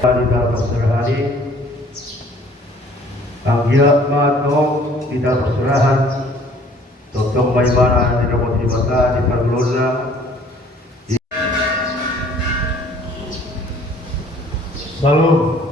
Tidak berserahani, anggiat matong tidak berserahan, totong maimana tidak motivasi di pergelona. Salam.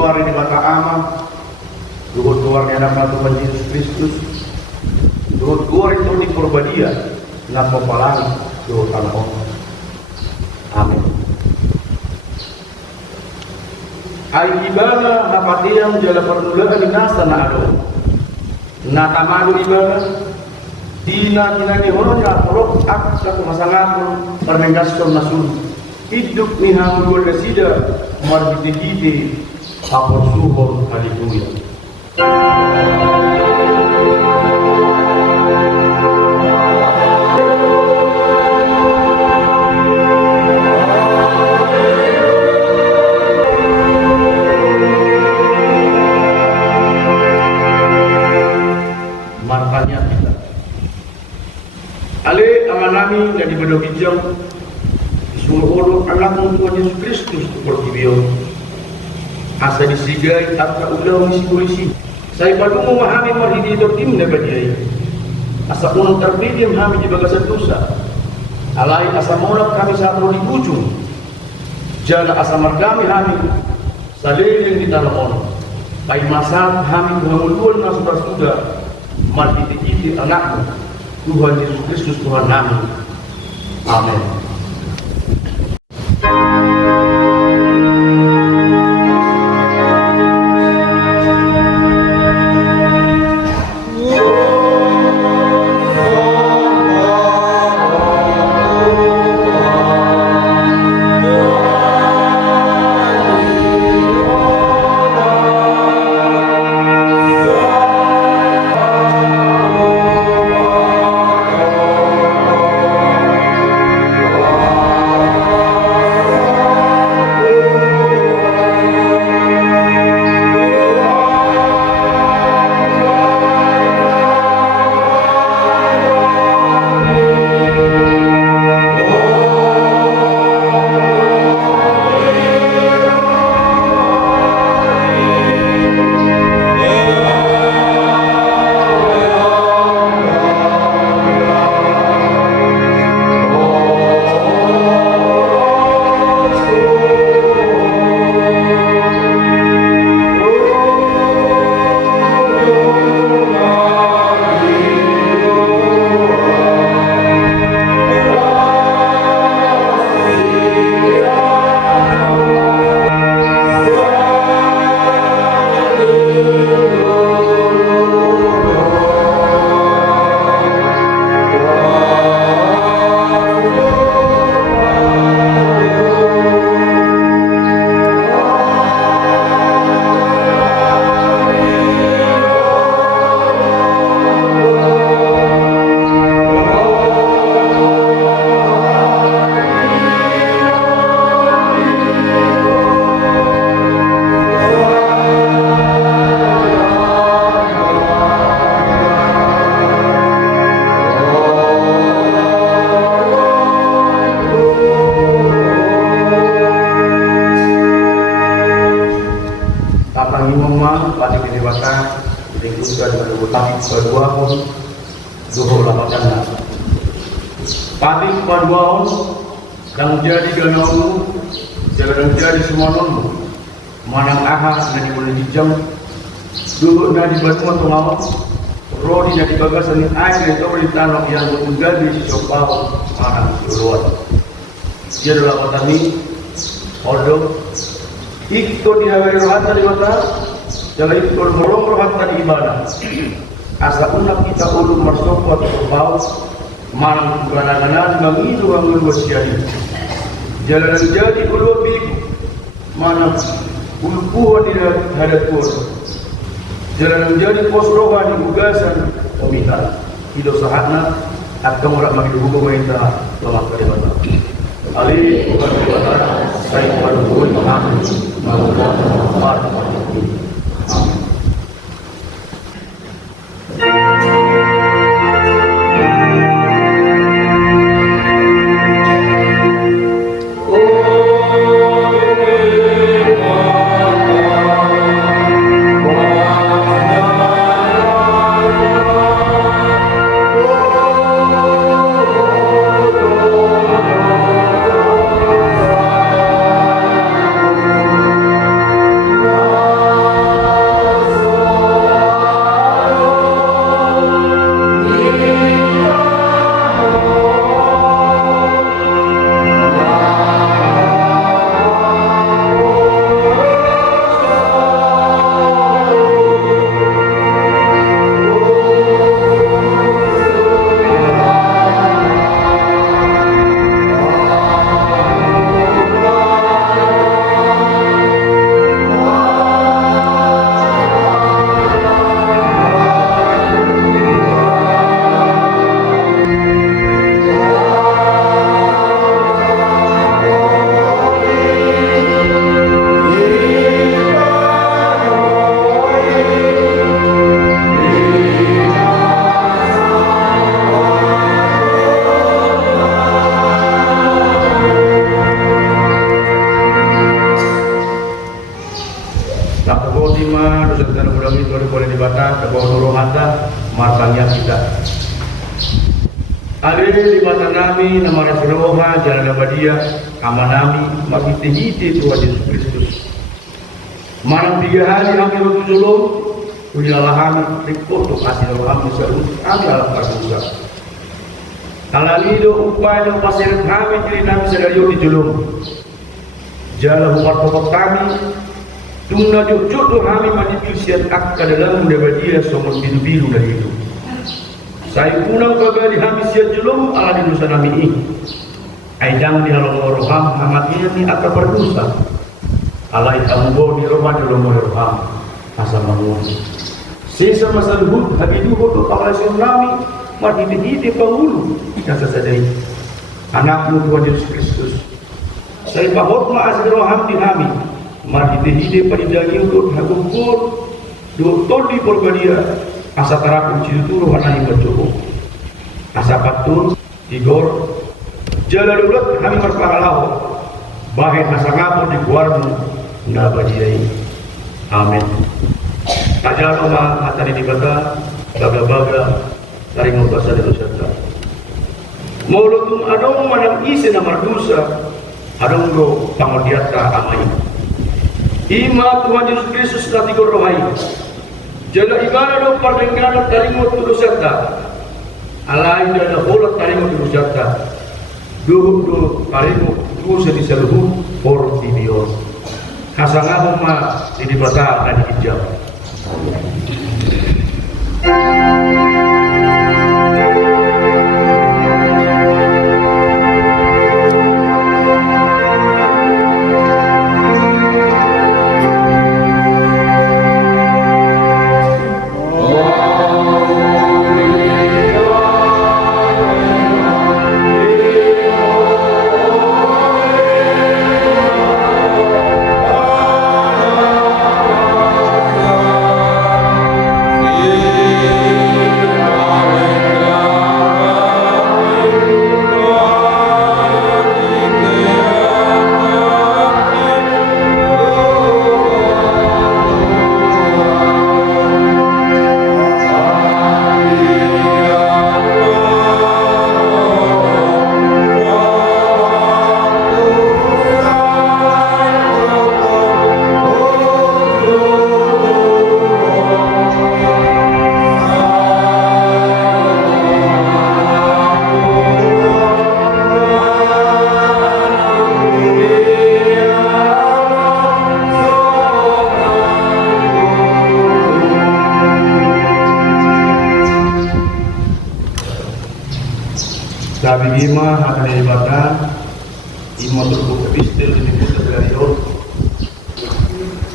Keluar di mata aman, turut keluar di hadapan Tuhan Yesus Kristus, turut keluar itu di perbadian, nak pepalangi turut tanah Allah. Amin. Ai ibana hapatiam jala permulaan nasa na ado, nata malu ibana, dina tinani horonya torok ak satu masangapun permenggaston nasun, hidup ni hamul desida marbiti Apor subur, haleluya. Martanya kita. Ale amanami dari bedogijang disuruh anak Tuhan Yesus Kristus seperti beliau. Asa disigai tak udah misi polisi. Saya baru memahami marhidi itu tim dapat dia. Asa unang terpilih kami di bagasan dosa. Alai asa molak kami saat mau di ujung. Jala asa mardami kami saliling di tanah ono. Pai masa kami mengumpulkan nasibah sudah marhidi anakmu Tuhan Yesus Kristus Tuhan kami. Amin. juga dengan utang kedua pun duhur lamatana pati paduaon dan jadi ganau jalan jadi semua nonu manang aha na di boleh dijam duhur na di batu atau ngawak rodi na di bagasan air itu di tanah yang menunggal di sopau manang luar jadi lamatani ordo ikut di hari rohatan di mata jalan itu bermolong rohatan di ibadah asa unak kita ulung marsoko atau bau manang gananganan mangilu ang luwasiari jalan jadi ulu bibu manang ulpuh di hadapan jalan jadi pos rohani ugasan pemikiran hidup sahatna akan orang bagi hukum kita lemah kedebatan Ali bukan kata saya pada pun paham maupun Nami nama Rasulullah jalan abadiah amanami magitihiti Tuhan Yesus Kristus marang 3 hari kami bertujulung ujilah kami rikoto kasih kami serut kami alam karbusa alalido upaya dan pasir kami jadi nami sadario di julung jalan umat pokok kami tungna jodoh kami manipulasian akka dalam abadiah somon biru-biru dari itu saya pulang kembali habis ya julung ala di dosa nami ini aidang di halang roham hamatnya ni akan berdosa ala itambo di rumah di rumah roham asa bangun sisa masa luhut habidu hoto pangalasin nami mati di pangulu kata sadai anakmu Tuhan Yesus Kristus saya pahot ma'as roham di kami mati di padidagi untuk hagukur doktor di porbadia asa tarapun citu rohani bercukup asa patun igor jalan ulat kami berpahalau bahai asa ngapur di guarmu na badiai amin tajal oma hatari di bata baga-baga taring ngobasa di dosa maulutum adong manang isi na mardusa adong do pangodiata amai ima Tuhan Yesus Kristus na tigor rohai jala ibadah do perdengaran taringo tudusata alain dana holat taringo tudusata do taringo tusa di saluhu por tibios kasangabong ma di bata na di hijab Sabi lima akan dibacakan lima berbuku epistel di buku dari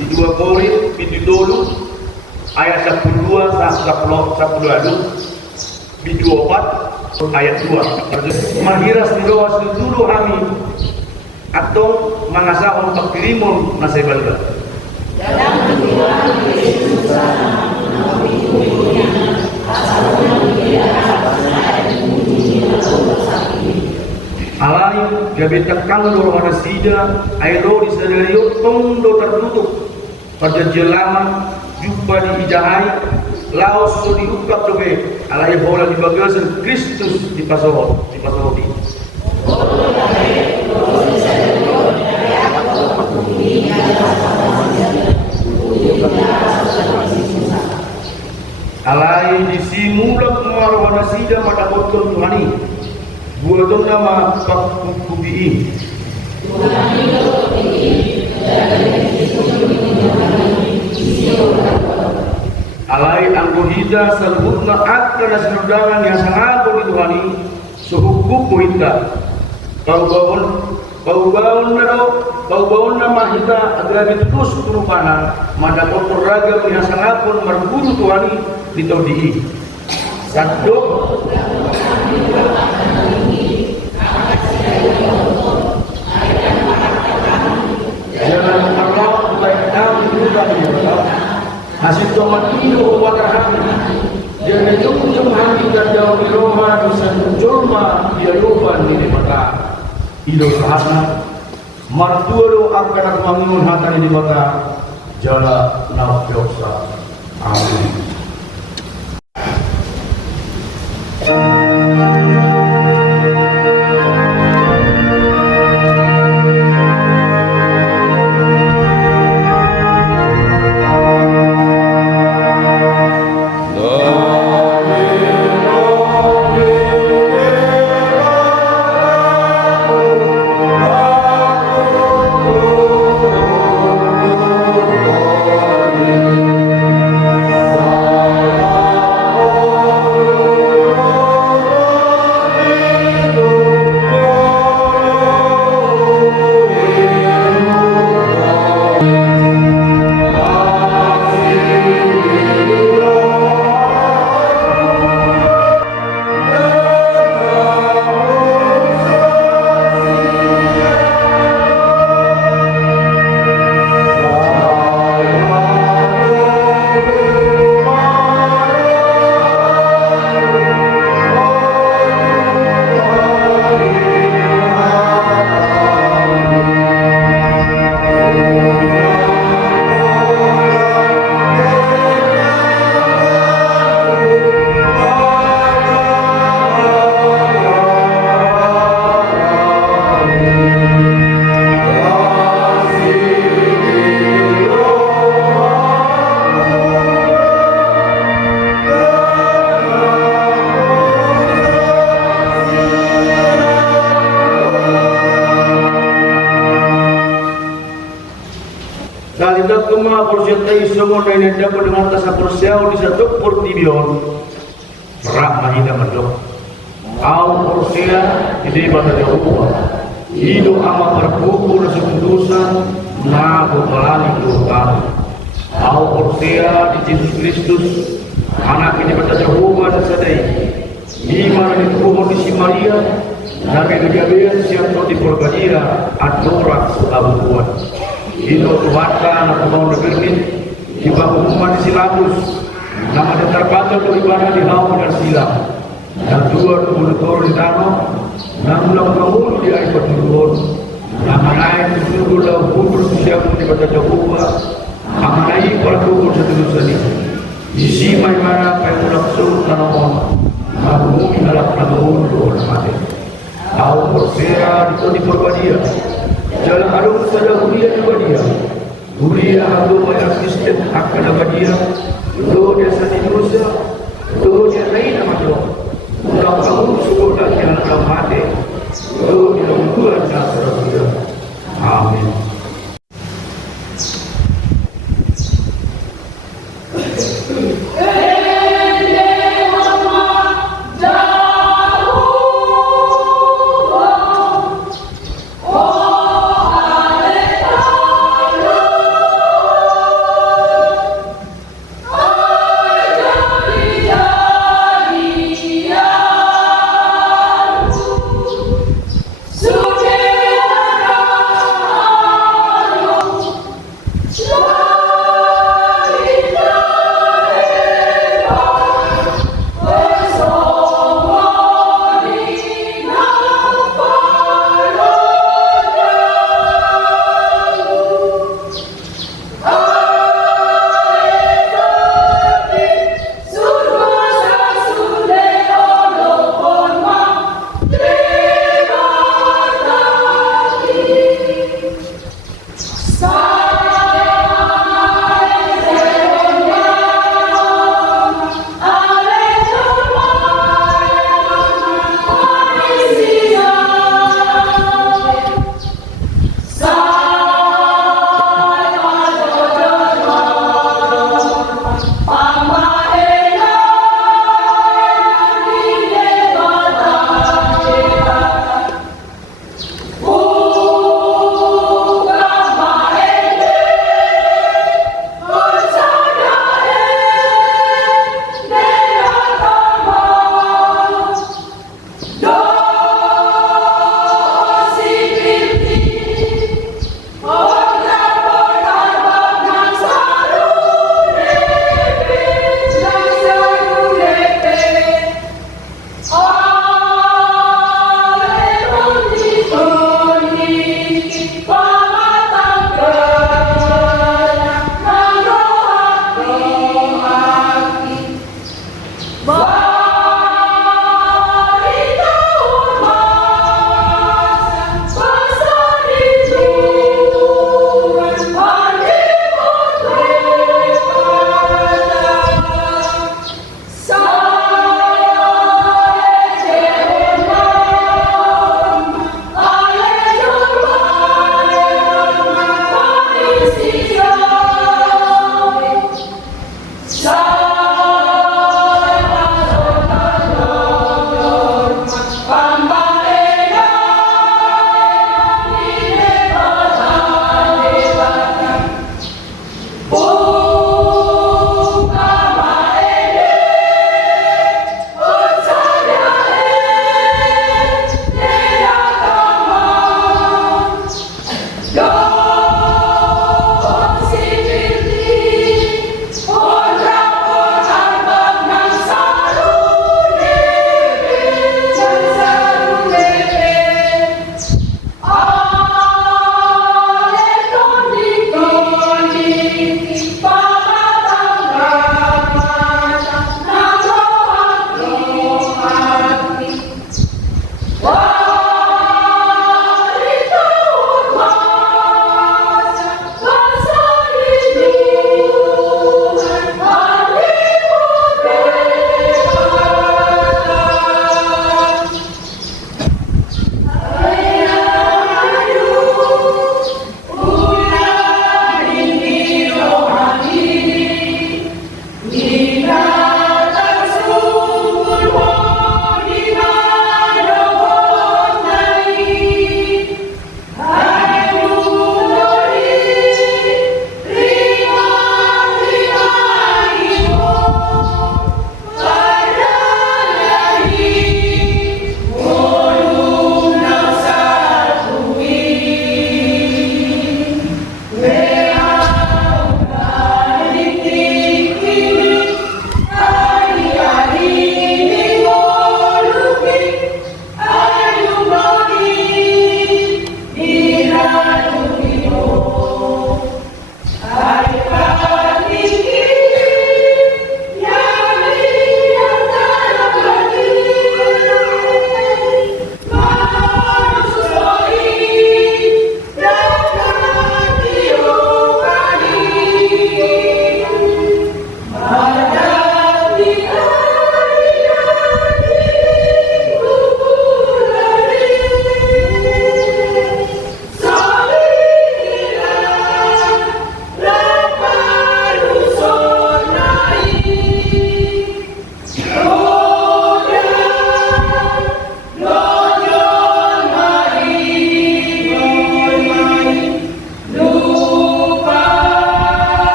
di 2 Korintus pintu dulu ayat 12 sampai 10 di 24 ayat 2 mahiras didoa seluruh kami atau mangasahon pakirimun nasai balga alai gabi tekang do wana sida airo di sadario tong do tertutup perjanjian lama jumpa di ijahai laos so diungkap dobe alai bola di bagasan Kristus di pasoho di alai di simulak marwana sida mata botol Tuhani buatong nama pakukubiin alai anggohida salbutna akan seludangan yang sangat di Tuhani suhuku kuita bau nama kita agar terus turupana mada kotor raga yang sangat pun berburu Tuhani di todi satu jalan Allah baikam juga hasil tomat itu watarham jadi jum hati kerja biroma bisa jolma dia lupa ini mata ido sahana martuaru akan mangun hata ini mata jala nafsa amin. Kalimat kema porsiatai semua lain dapat dengan tasa porsiau di satu portibion merak mahina mendok au porsia di pada jauh hidup amat berkumpul sekundusan nago melani doa au porsia di Yesus Kristus anak ini pada jauh sedai iman di tubuh di si Maria nabi kejabian siap di perbajira adorak abubuan itu tuhatkan atau mau bermin di bawah umat silabus nama yang terbatas beribadah di hawa dan silam dan dua motor di tanah namun kamu di air berturun nama lain disuruh dalam kubur siap di kota Jehovah nama lain pada kubur seterusnya isi mai mana pai mulaksu tanah kamu adalah kamu doa mati tahu bersera di perbadia jalan arung pada huria dia huria atau banyak sistem akan dia lo desa di dosa lo dia lain nama lo kalau kamu suruh dan jangan kamu mati lo di dalam Tuhan dasar amin. Jauh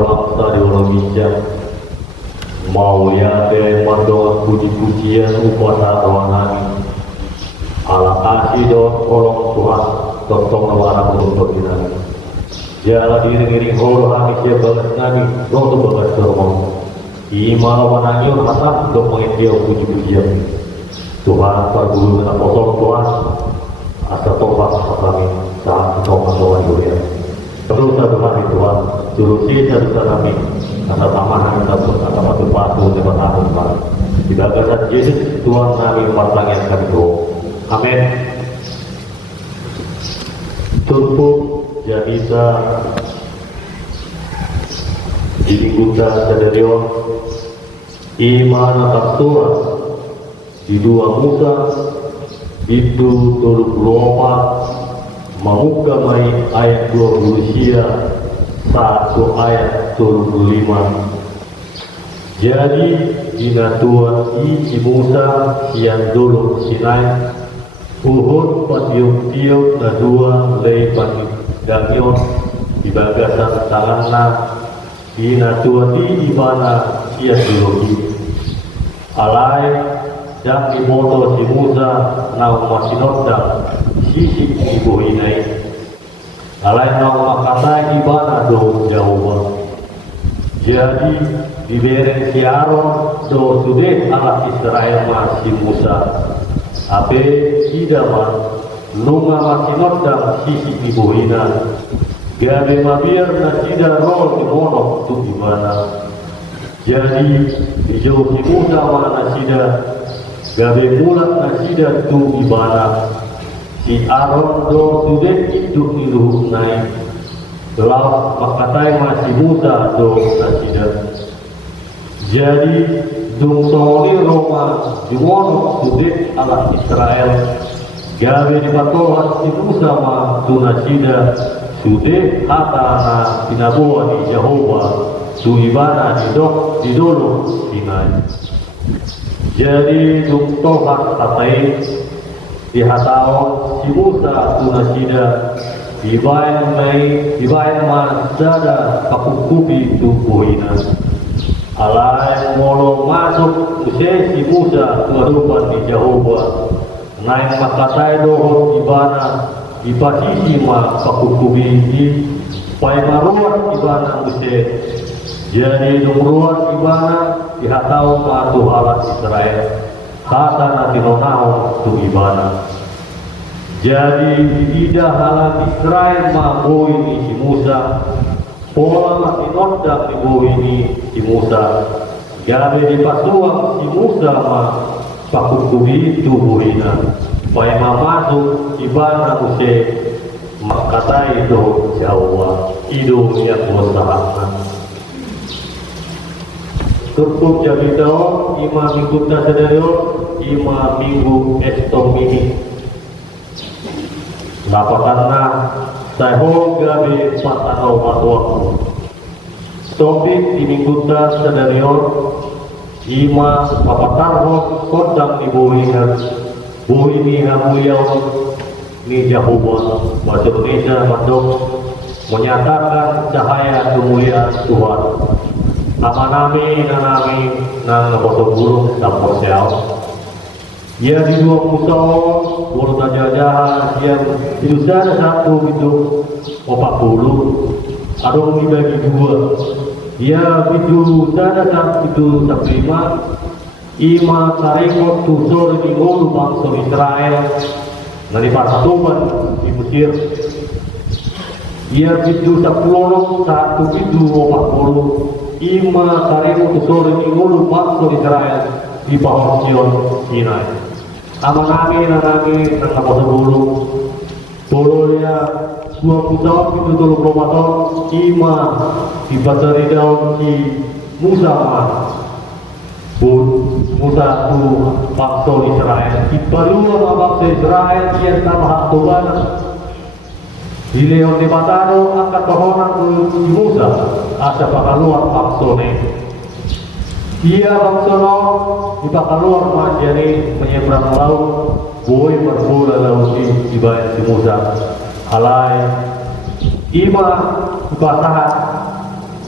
bangsa di Indonesia mau ya ke mandor puji-pujian upasa rohani ala kasih don orang Tuhan tentang lawan untuk kita jala diri-diri holo kami siap banget kami untuk banget sermon iman wananyur hatam untuk mengintiau puji-pujian Tuhan pergulu dengan potong Tuhan asa tobat kami saat kita Tuhan dunia terus Tuhan di Tuhan jurusi dan kami asa tamahan kita pun asa patuh patuh dengan tahun Tuhan di bagasan Yesus Tuhan kami umat langit kami doa amin. Turpu jahisa Jilingguta Sadaryo Imana Taktura di 2 Musa itu 24 Mamuka mai ayat 20 1 ayat 25. Jadi inatuan i Musa siang dulu Sinai Uhud patiup-tiup na 2 lay paniganyon di bagasan tanganna inatuan di mana siya dulu alay dan imoto si Musa na masinodang sisik ibu inay alay na makatay ibana do Jawa jadi dibereng si Aaron do sudet alat Israel masih Musa ape idama nunga masinodang sisik ibu inay gabe mabir na sida rol di monok tu gimana jadi hijau si Musa mana sida gabe mulat na sida tu gimana si Aaron do sudet itu iluh naik laut makatai masih Musa do na sida jadi dung soli Roma di monok sudet alat Israel gabe di patohan si Musa ma tu na sida sude hata na pinabuha ni Jehovah tu ibana di dolo Sinai. Jadi tuktohan tatay di hataon si Musa tu nasida ibayan masada pakukupi tubuhina alay molo masuk usai si Musa tuadupan di Jehovah naik makatay dohon ibana di posisi ma pakukubi di paimaruan ibana usai jadi numruan ibana dihatau ma tuhalat Israel kata na tinonahon tu ibana jadi tidak halat Israel ma boy ni si Musa pola ma tinodang di boy ni si Musa jadi di pasuang si Musa ma pakukubi tubuhina supaya masuk ibana usai makata itu Jawa itu yang berusaha turkup jadi tahun 5 minggu tasadaryo 5 minggu estomini lapatanna saho gabe patano matwa topik di minggu tasadaryo 5 papatarho kodang dibuhihan buhi ni mulia ni Jehovah bahasa Indonesia mandok menyatakan cahaya kemuliaan Tuhan amanami nanami nang boso burung dan posel ia di 2 Musa burung jajahan yang itu ada 1 itu 40 ada dibagi 2 ia itu ada 1 itu 5 Ima tarekot tusor di ngolu bangsa Israel dari pasukan di Mesir. Ia itu 10 1 itu 40. Ima tarekot tusor di ngolu bangsa Israel di bawah Sion Sinai. Amanami nanami nang apa sebulu. Bolonya 20 tahun itu 20 tahun Ima di Basari daun di Musa Musa tu bangsa Israel ibalua bangsa Israel yang tanah Tuhan di leon di Matano angkat pohonan di Musa asa pakaluar bangsa ni ia bangsa no di pakaluar majani menyeberang laut boy berbula laut di bayan di Musa alai ima basahan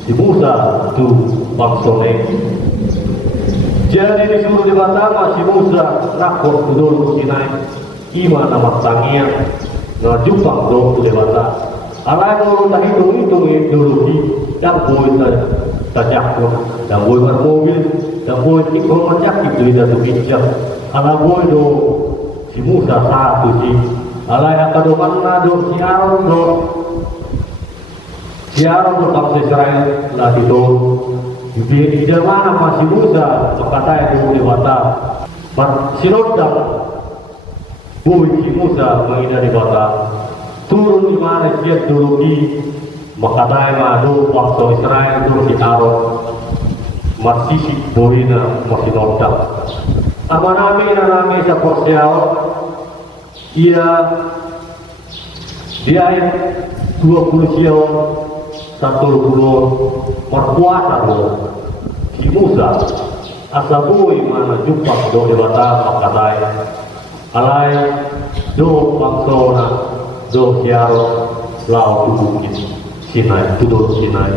si Musa tu bangsone. Jadi disuruh di Batama si Musa rakor tu dulu Sinai ima nama tangian na jupang do tu dewata. Alai dulu tak hitung dulu di dan boy tajak dan boy bermobil dan boy ikut macam itu dia tu bijak. Alai boy do si Musa satu si. Alai akan do mana do si Aaron do bangsa Israel lah itu. Di mana masih Musa berkata yang dewata sinodang boy si Musa menghindari bata turun di mana dia dulu di makatay madu bangsa Israel turun di Aaron masih si boyna masih nodang ama namin sa Porsiao dia ayat 20 siaw 10 perpuasa si Musa asaboy mana jumpa do dewata makatay alay do bangsona do siaro lao bukit Sinai tudor Sinai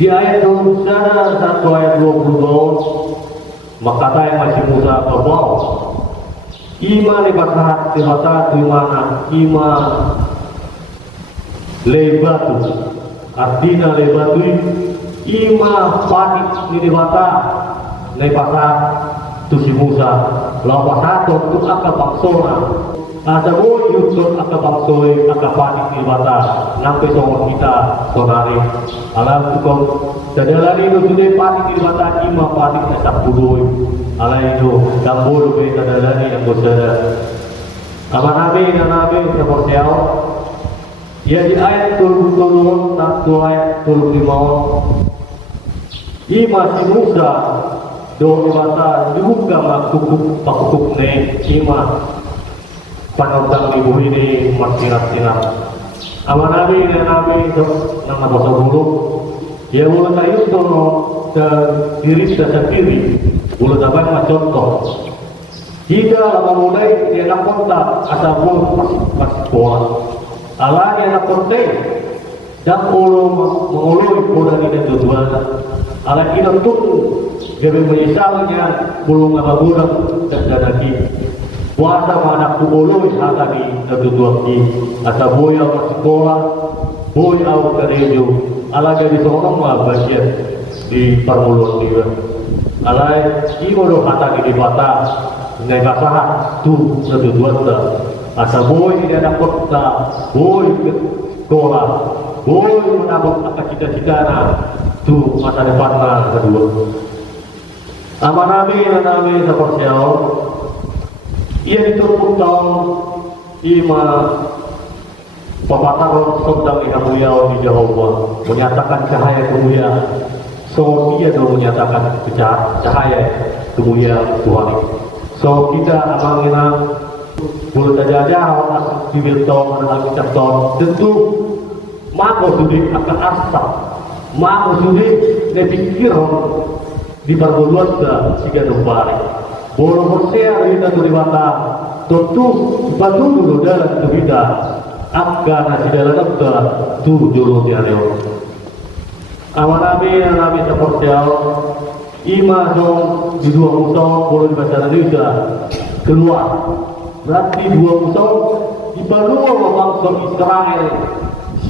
di ayat 1 ayat 22 makatay masih Musa kerbau ima libatat dewata tu mana ima lebatu artinya lebatu ima panik ni dewata lepasa tu si Musa lawa pasato tu aka bangsona asa boy yutun aka bangsoy aka panik ni dewata nampai sama kita sonari alam tu kau tadalani tu sudah panik ni dewata ima panik na sapudoy alay itu dambol be tadalani ang bosada ama nabi sa Porsiao ya di ayat 30 satu ayat 35 ima si Musa do dewata juga makukuk ne ima panotang ibu ini masinat-sinat ama nabi nama bahasa bulu ya boleh tayo to ke diri sendiri boleh dapat contoh jika lama mulai dia nak kontak asal pas sekolah ala dia nak kontak dan mengului pada ini tujuan ala kita tunggu jadi menyesalnya belum ngaburan dan lagi puasa mana kumului hata di tujuan di asal boya sekolah boya au gerejo ala jadi seorang mah bagian di permulaan dia ala ibu hata di batas negara tu tujuan asal boy dia ada kota boy sekolah boy menabung akan cita-cita tu masa depan kedua ama nabi sa Porsiao ia ditutup tahun ima papataron sedang ihamuliau di Jehovah menyatakan cahaya kemuliaan so dia do menyatakan cahaya kemuliaan Tuhan so kita amangina boleh terjadi orang di Wilton dan Alkitab tentu maka sudah akan asap maka sudah dipikir di perguluan jika nombari boleh bersear kita tu dewata tentu bantu dulu dalam kita akan nasi dalam kita tu juru dialog awal nabi sa Porsiao ima dong di 2 musuh boleh dibaca Indonesia keluar berarti 2 musuh di bawah bangsa Israel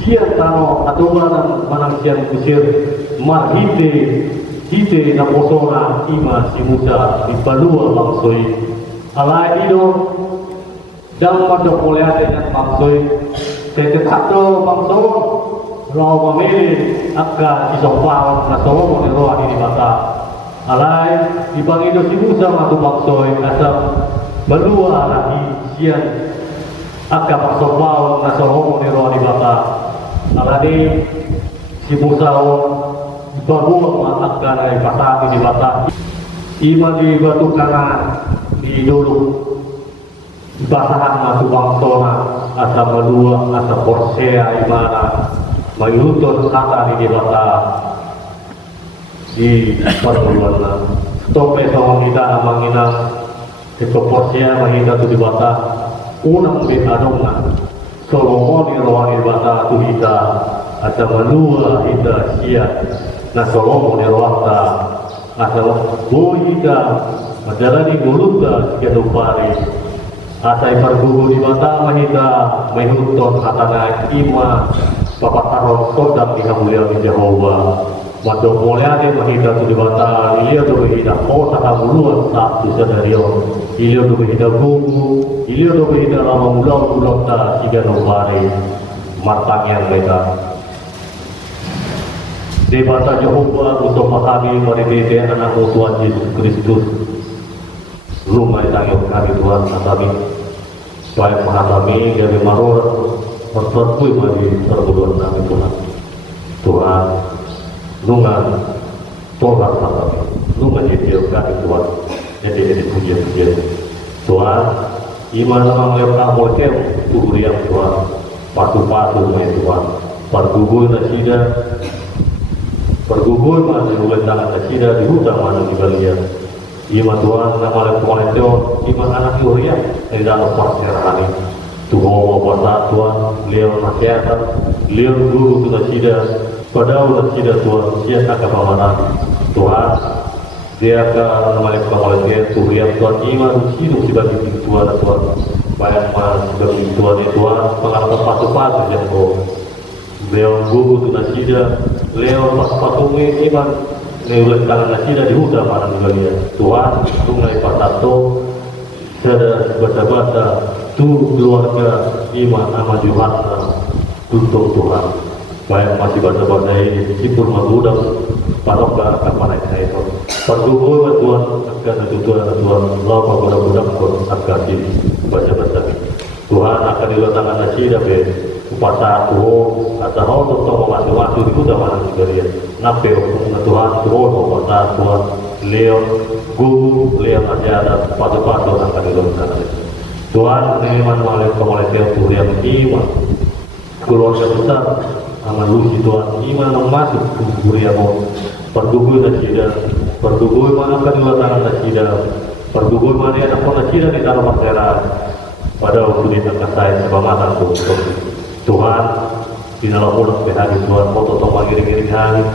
siang tano atau manang siang Mesir hite na posona ima si Musa di bawah bangsa alai itu dan pada kuliah dengan bangsa tetap bangsa lau memilih akan disopal nasomo meneroa di mata alai di bangido si Musa matu bangsa asap berdua lagi sian akan pasopal nasomo meneroa di mata alai si Musa bawa akan pasang di mata ima di batu kanan di dulu basahan matu bangsa asap berdua asap Porsiao imana mayutun kata di mata di perbulan tope sama kita amangina itu Porsiao mahita tu di bata unang di adongan Solomon di ruang di bata tu kita atau manua hita sia na solomo ni roata atau bohita menjalani duluta sekian upari asai pergugu di mata manita menuntut hatana ima papataro kodak di mulia di Jehovah mado muliane manita tu di mata ilio tu hita kota kamuluan satu sadario ilio tu hita gugu ilio tu hita lama mulau ta sekian upari matangnya mereka di mata Jehovah untuk kami mendidik anak Tuhan Yesus Kristus rumah tanggung kami Tuhan kami baik mengatami dari maror berterpui mari terbunuh kami Tuhan Tuhan nungan tolak kami nungan ditiup kami Tuhan jadi puji-puji Tuhan iman mengalami kamu tubuh yang Tuhan patu-patu Tuhan pergugur nasida pergugur masih oleh tangan nasida di hutan mana di Galia iman Tuhan nama oleh Tuhan iman anak Yuria dari dalam perserahani Tuhan mau Tuhan Leon Masyarakat Leon guru tu nasida padahal nasida Tuhan siapa kepamangan Tuhan dia akan nama oleh Tuhan Tuhan iman hidup sebagai Tuhan Tuhan banyak mas sebagai Tuhan Tuhan pengalaman patu-patu yang kau Leon guru tu nasida Leon pas-patungnya iman Leon tangan nasida di hutan mana juga dia Tuhan tungai patato sada baca-baca tu keluarga iman ama Johanna tuntut Tuhan baik masih baca-baca ini sipur magudang paroka akan naik itu pergugur Tuhan akan tutuan Tuhan lama budak-budak pun akan baca-baca Tuhan akan diletakkan nasida be upasa tuh atau untuk masuk di kuda mana juga dia nape untuk Tuhan Tuhan upasa Tuhan Leon guru Leon aja patu-patu akan dilakukan Tuhan iman malaikat malaikat Tuhan iman keluarga besar aman lusi Tuhan iman masuk ke kuria mau pergugur nasida pergugur mana akan dilakukan nasida pergugur mana yang akan nasida di tanah masyarakat pada waktu di tengah saya sebab mata Tuhan di dalam pulau hari Tuhan foto tombak giring-giring hari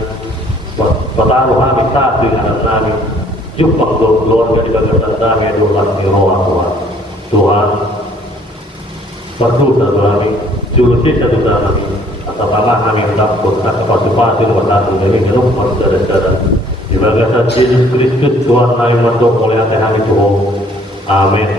pertaruh kami saat dengan kami jumpa keluarga di bagian kami Tuhan di roh Tuhan Tuhan berdoa kami juru sisa dosa kami atau pamah kami dapat atau pasti waktu dari hidup saudara-saudara di bagian Yesus Kristus Tuhan kami mendok oleh hati Tuhan amin.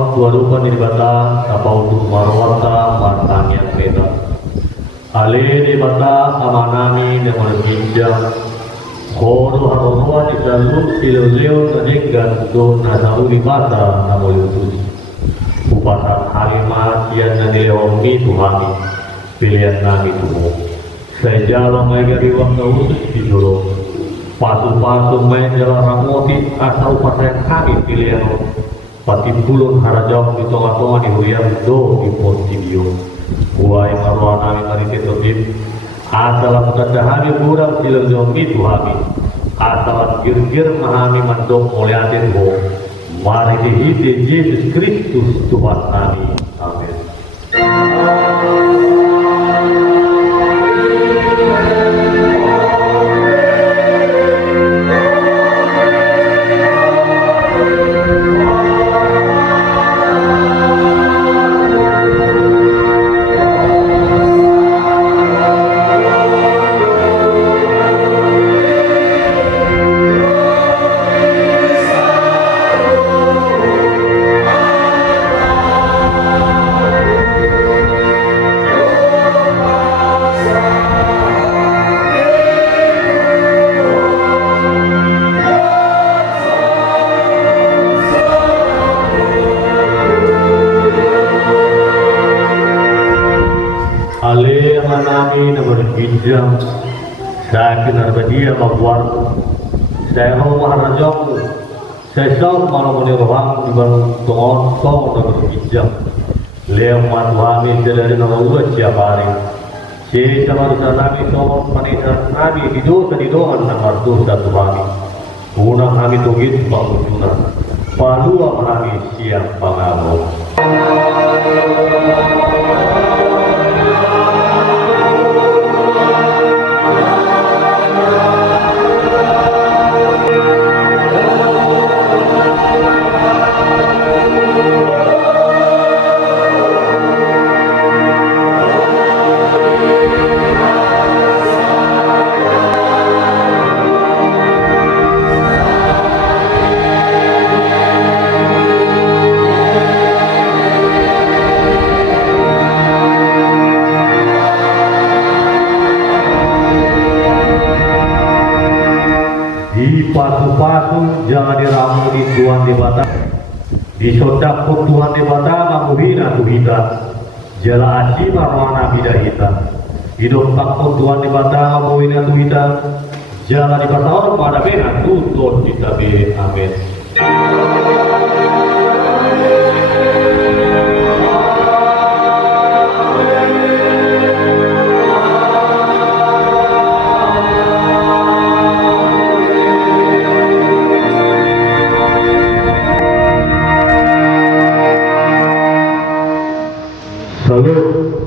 Tuhan tuarupan di bata tapau tu marwata martangian beta. Ale di bata amanani dengan pinjam. Koro haroa di dalam siloleo nanegan do nasauri bata namoyutus. Upatan halimat yang naneomi Tuhani pilihan nami tuh. Saya jalan lagi waktu utus di dulu. Pasu-pasu main jalan ramoti asal pasien kami pilihan. Pati pulun harajau di tengah-tengah di huyang do di Pontibio. Kuai marwah nami mari ketotip. Asalan kedahani kurang silang jomi Tuhani. Asalan gir-gir mahami mandong muliatin ho. Mari dihiti Yesus Kristus Tuhan kami. Amin. Ale manami na berhijam, saya kinar badia mabuar, saya mau maharajam, saya tahu malam ini orang di bawah tongon tong na berhijam, leo matuami dari nama uat siapa hari, si sama nami tongon panitan nabi hidup di doan na martu dan tuhani, unang kami tugit pangujuna, palua kami siap pangamo. Di pasu-pasu jangan diramu di Tuhan di bata, di sodak pun Tuhan di bata ngamuhina tuhita, jala asi marwana bidahita, hidup tak pun Tuhan di bata ngamuhina tuhita, jala di bata orang pada bena tutut kita be, amin. Salut.